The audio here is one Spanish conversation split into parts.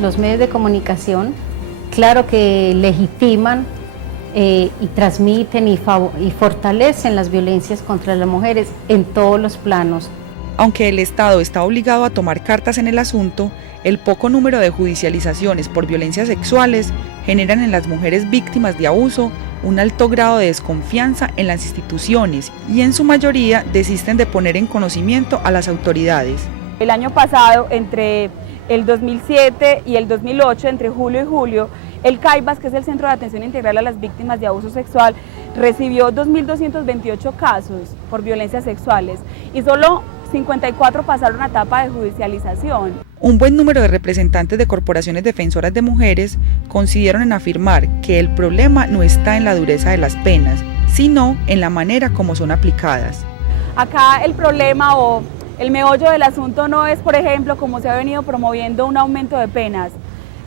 Los medios de comunicación, claro que legitiman y transmiten y fortalecen las violencias contra las mujeres en todos los planos. Aunque el Estado está obligado a tomar cartas en el asunto, el poco número de judicializaciones por violencias sexuales generan en las mujeres víctimas de abuso un alto grado de desconfianza en las instituciones y en su mayoría desisten de poner en conocimiento a las autoridades. El año pasado, entre el 2007 y el 2008, entre julio y julio, el CAIVAS, que es el Centro de Atención Integral a las Víctimas de Abuso Sexual, recibió 2.228 casos por violencias sexuales y solo 54 pasaron a etapa de judicialización. Un buen número de representantes de corporaciones defensoras de mujeres coincidieron en afirmar que el problema no está en la dureza de las penas, sino en la manera como son aplicadas. Acá el problema o el meollo del asunto no es, por ejemplo, como se ha venido promoviendo un aumento de penas.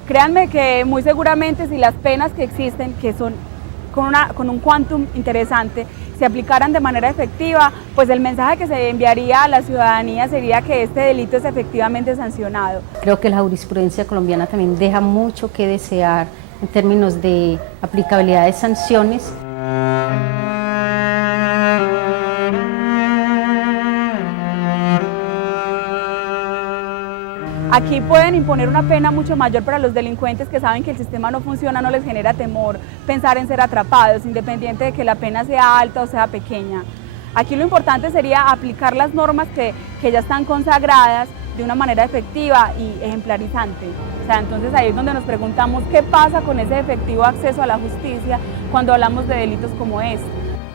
Créanme que muy seguramente si las penas que existen, que son con un quantum interesante, se aplicaran de manera efectiva, pues el mensaje que se enviaría a la ciudadanía sería que este delito es efectivamente sancionado. Creo que la jurisprudencia colombiana también deja mucho que desear en términos de aplicabilidad de sanciones. Aquí pueden imponer una pena mucho mayor para los delincuentes que saben que el sistema no funciona, no les genera temor pensar en ser atrapados, independiente de que la pena sea alta o sea pequeña. Aquí lo importante sería aplicar las normas que ya están consagradas de una manera efectiva y ejemplarizante. O sea, entonces ahí es donde nos preguntamos qué pasa con ese efectivo acceso a la justicia cuando hablamos de delitos como este.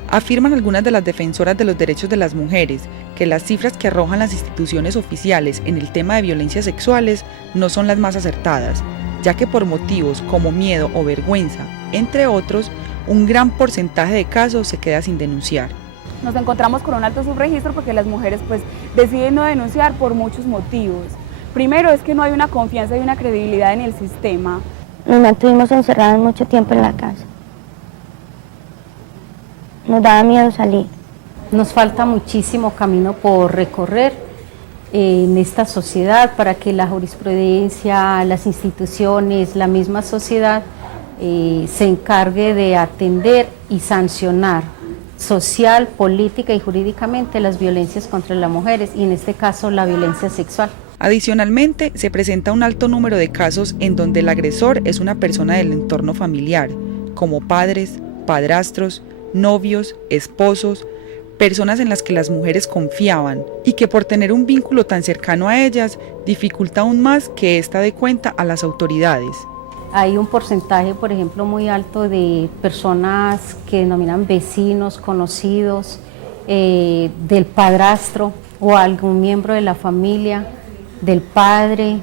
Afirman algunas de las defensoras de los derechos de las mujeres que las cifras que arrojan las instituciones oficiales en el tema de violencias sexuales no son las más acertadas, ya que por motivos como miedo o vergüenza, entre otros, un gran porcentaje de casos se queda sin denunciar. Nos encontramos con un alto subregistro porque las mujeres pues deciden no denunciar por muchos motivos. Primero es que no hay una confianza y una credibilidad en el sistema. Nos mantuvimos encerradas mucho tiempo en la casa. Nos daba miedo salir. Nos falta muchísimo camino por recorrer en esta sociedad para que la jurisprudencia, las instituciones, la misma sociedad se encargue de atender y sancionar social, política y jurídicamente las violencias contra las mujeres y en este caso la violencia sexual. Adicionalmente, se presenta un alto número de casos en donde el agresor es una persona del entorno familiar, como padres, padrastros, novios, esposos, personas en las que las mujeres confiaban y que por tener un vínculo tan cercano a ellas dificulta aún más que ésta dé cuenta a las autoridades. Hay un porcentaje, por ejemplo, muy alto de personas que denominan vecinos, conocidos, del padrastro o algún miembro de la familia, del padre.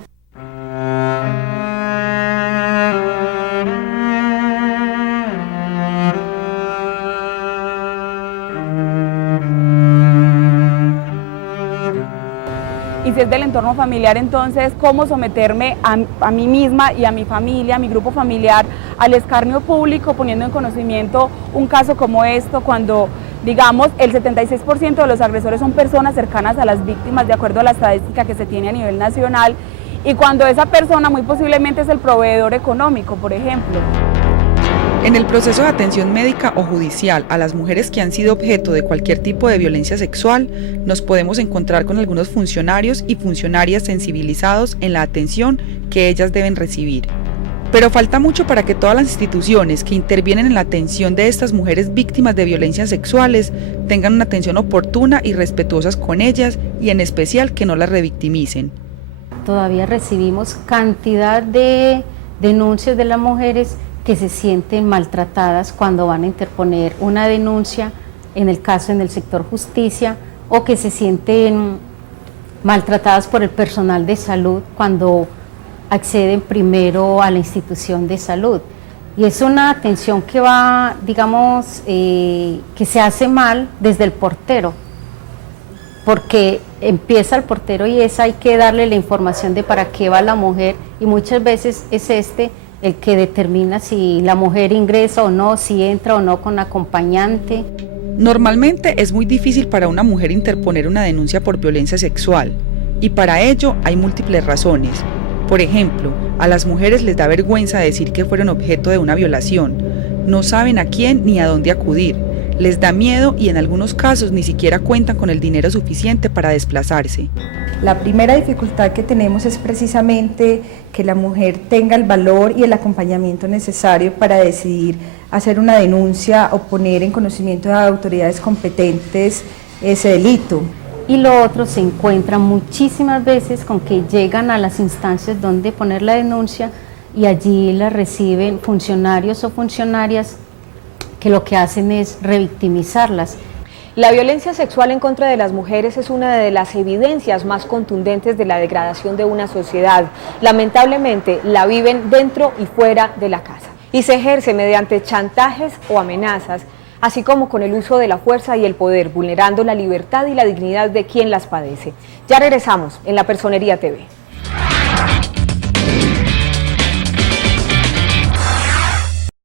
Y si es del entorno familiar, entonces, ¿cómo someterme a mí misma y a mi familia, a mi grupo familiar, al escarnio público, poniendo en conocimiento un caso como esto, cuando, digamos, el 76% de los agresores son personas cercanas a las víctimas, de acuerdo a la estadística que se tiene a nivel nacional, y cuando esa persona muy posiblemente es el proveedor económico, por ejemplo? En el proceso de atención médica o judicial a las mujeres que han sido objeto de cualquier tipo de violencia sexual, nos podemos encontrar con algunos funcionarios y funcionarias sensibilizados en la atención que ellas deben recibir. Pero falta mucho para que todas las instituciones que intervienen en la atención de estas mujeres víctimas de violencias sexuales tengan una atención oportuna y respetuosas con ellas y en especial que no las revictimicen. Todavía recibimos cantidad de denuncias de las mujeres que se sienten maltratadas cuando van a interponer una denuncia, en el caso en el sector justicia, o que se sienten maltratadas por el personal de salud cuando acceden primero a la institución de salud. Y es una atención que va, digamos, que se hace mal desde el portero, porque empieza el portero y hay que darle la información de para qué va la mujer, y muchas veces es el que determina si la mujer ingresa o no, si entra o no con acompañante. Normalmente es muy difícil para una mujer interponer una denuncia por violencia sexual, y para ello hay múltiples razones. Por ejemplo, a las mujeres les da vergüenza decir que fueron objeto de una violación, no saben a quién ni a dónde acudir, les da miedo y en algunos casos ni siquiera cuentan con el dinero suficiente para desplazarse. La primera dificultad que tenemos es precisamente que la mujer tenga el valor y el acompañamiento necesario para decidir hacer una denuncia o poner en conocimiento de autoridades competentes ese delito. Y lo otro, se encuentran muchísimas veces con que llegan a las instancias donde poner la denuncia y allí la reciben funcionarios o funcionarias que lo que hacen es revictimizarlas. La violencia sexual en contra de las mujeres es una de las evidencias más contundentes de la degradación de una sociedad. Lamentablemente la viven dentro y fuera de la casa y se ejerce mediante chantajes o amenazas, así como con el uso de la fuerza y el poder, vulnerando la libertad y la dignidad de quien las padece. Ya regresamos en La Personería TV.